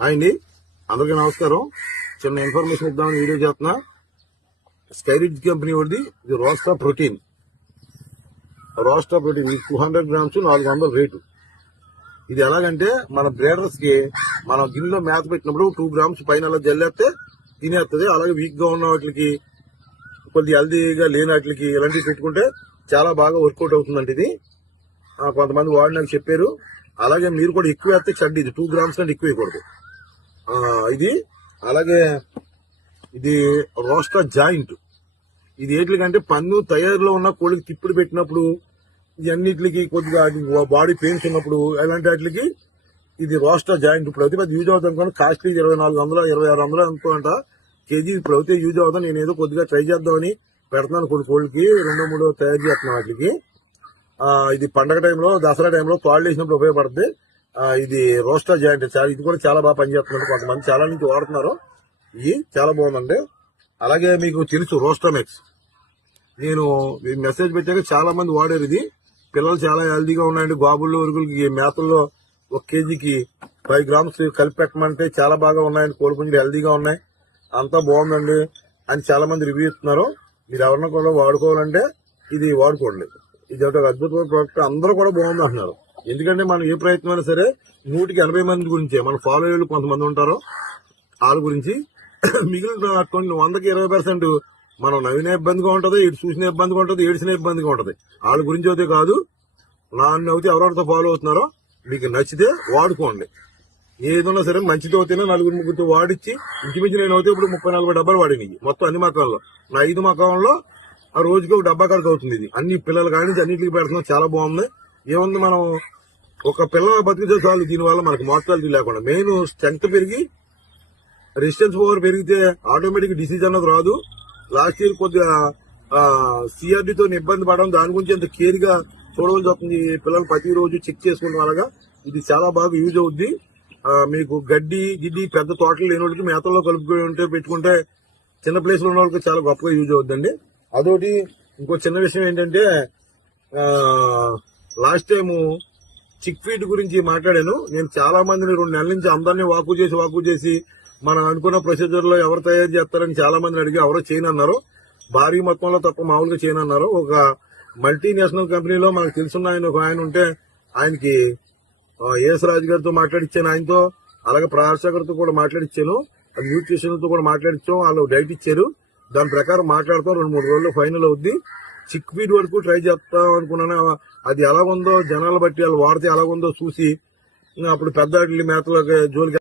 Hi అండి, అందరికీ నమస్కారం. చిన్న ఇన్ఫర్మేషన్ ఇద్దామని వీడియో చేస్తున్నా. స్కైరిడ్జ్ కంపెనీ వాడిది ఇది రోస్టా ప్రోటీన్. ఇది 200 గ్రామ్స్ 400 రేటు. ఇది ఎలాగంటే మన బ్రేడర్స్ కి మనం గిన్నెలో మేత పెట్టినప్పుడు 2 గ్రామ్స్ పైన అలా జల్లేస్తే తినేస్తుంది. అలాగే వీక్ గా ఉన్న వాటికి, కొద్ది హెల్దీగా లేని వాటికి ఇలాంటివి పెట్టుకుంటే చాలా బాగా వర్కౌట్ అవుతుందండి. ఇది కొంతమంది వాడినాక చెప్పారు. అలాగే మీరు కూడా ఎక్కువ వేస్తే చెడ్డ. ఇది 2 గ్రామ్స్ కంటే ఎక్కువ వేయకూడదు ఇది. అలాగే ఇది రోస్టా జాయింట్. ఇది ఏంటికంటే పన్ను తయారులో ఉన్న కోళ్ళకి తిప్పుడు పెట్టినప్పుడు, ఇవన్నిటికి కొద్దిగా బాడీ పెయిన్స్ ఉన్నప్పుడు అలాంటి వాటికి ఇది రోస్టా జాయింట్. ఇప్పుడు అయితే పెద్ద యూజ్ అవుతుంది అనుకోండి. కాస్ట్లీ 2400 2600 అనుకోంట కేజీ. ఇప్పుడు అయితే యూజ్ అవుతాం. నేను ఏదో కొద్దిగా ట్రై చేద్దామని పెడుతున్నాను. కొన్ని కోళ్ళకి 2-3 తయారు చేస్తున్నాను వాటికి. ఇది పండగ టైంలో, దసరా టైంలో తోళ్ళు వేసినప్పుడు ఉపయోగపడుతుంది. ఇది రోస్టా జాయింట్. ఇది కూడా చాలా బాగా పనిచేస్తున్నారు. కొంతమంది చాలా నుంచి వాడుతున్నారు. ఇది చాలా బాగుందండి. అలాగే మీకు తెలుసు రోస్టామెక్స్. నేను మెసేజ్ పెట్టాక చాలా మంది వాడారు. ఇది పిల్లలు చాలా హెల్దీగా ఉన్నాయండి. బాబుల్లో ఉరుగులకి మేతల్లో 1 కేజీకి 5 గ్రామ్స్ కలిపి పెట్టమంటే చాలా బాగా ఉన్నాయండి. కోడిపుంజులు హెల్దీగా ఉన్నాయి. అంతా బాగుందండి అని చాలా మంది రివ్యూ ఇస్తున్నారు. మీరు ఎవరన్నా కూడా వాడుకోవాలంటే ఇది వాడుకోండి. ఇది ఒక అద్భుతమైన ప్రోడక్ట్. అందరూ కూడా బాగుంది అంటున్నారు. ఎందుకంటే మనం ఏ ప్రయత్నం అయినా సరే 100కి 80 మంది గురించే మన ఫాలోవర్లు కొంతమంది ఉంటారు. వాళ్ళ గురించి మిగిలిన 100కి 20% మనం నవ్విన ఇబ్బందిగా ఉంటది, ఇటు చూసిన ఇబ్బందిగా ఉంటది, ఏడిసిన ఇబ్బందిగా ఉంటది. వాళ్ళ గురించి అయితే కాదు. నన్ను అయితే ఎవరెవరితో ఫాలో అవుతున్నారో మీకు నచ్చితే వాడుకోండి. ఏదన్నా సరే మంచితో అయితేనే 4-3 వాడిచ్చి ఇంచుమించి నేను అయితే ఇప్పుడు 30-40 డబ్బాలు వాడినాయి మొత్తం అన్ని మకాల్లో. నా 5 మకాలంలో ఆ రోజుకి 1 డబ్బా కడుకు అవుతుంది. ఇది అన్ని పిల్లలు కానీ అన్నింటికి పెడుతున్నాం. చాలా బాగుంది. ఏముంది, మనం ఒక పిల్లల బతికితే చాలు. దీనివల్ల మనకు మార్టాలిటీ లేకుండా మెయిన్ స్ట్రెంగ్త్ పెరిగి రెసిస్టెన్స్ పవర్ పెరిగితే ఆటోమేటిక్ డిసీజ్ అన్నది రాదు. లాస్ట్ ఇయర్ కొద్దిగా సిఆర్డీతో ఇబ్బంది పడడం, దాని గురించి అంత కేర్ గా చూడవలసి వస్తుంది. పిల్లలు ప్రతిరోజు చెక్ చేసుకుంటాం. అలాగా ఇది చాలా బాగా యూజ్ అవుద్ది. మీకు గిడ్డి పెద్ద తోటలు లేని వాళ్ళకి మేతల్లో కలుపుకుంటే పెట్టుకుంటే చిన్న ప్లేస్ లో ఉన్న వాళ్ళకి చాలా గొప్పగా యూజ్ అవుతుందండి. అదొకటి. ఇంకో చిన్న విషయం ఏంటంటే, లాస్ట్ టైం చిక్ ఫీడ్ గురించి మాట్లాడాను. నేను చాలా మందిని 2 నెలల నుంచి అందరినీ వాకు చేసి మనం అనుకున్న ప్రొసీజర్ లో ఎవరు తయారు చేస్తారని చాలా మందిని అడిగి ఎవరో చేయనన్నారు. భారీ మొత్తంలో తప్ప మామూలుగా చేయనన్నారు. ఒక మల్టీనేషనల్ కంపెనీలో మనకు తెలుసున్న ఆయన ఒక ఆయన ఉంటే ఆయనకి ఏఎస్ రాజు గారితో మాట్లాడిచ్చాను. ఆయనతో అలాగే ప్రకాశ్ కూడా మాట్లాడిచ్చాను. న్యూట్రిషన్ తో కూడా మాట్లాడిచ్చాం. వాళ్ళు డైట్ ఇచ్చారు. దాని ప్రకారం మాట్లాడుతాం. 2-3 రోజుల్లో ఫైనల్ అవుద్ది. చిక్ ఫీడ్ వరకు ట్రై చేస్తాం అనుకున్నాను. అది ఎలాగుందో జనాలు బట్టి వాళ్ళు వాడితే ఎలాగుందో చూసి అప్పుడు పెద్ద మేతలకు జోలికి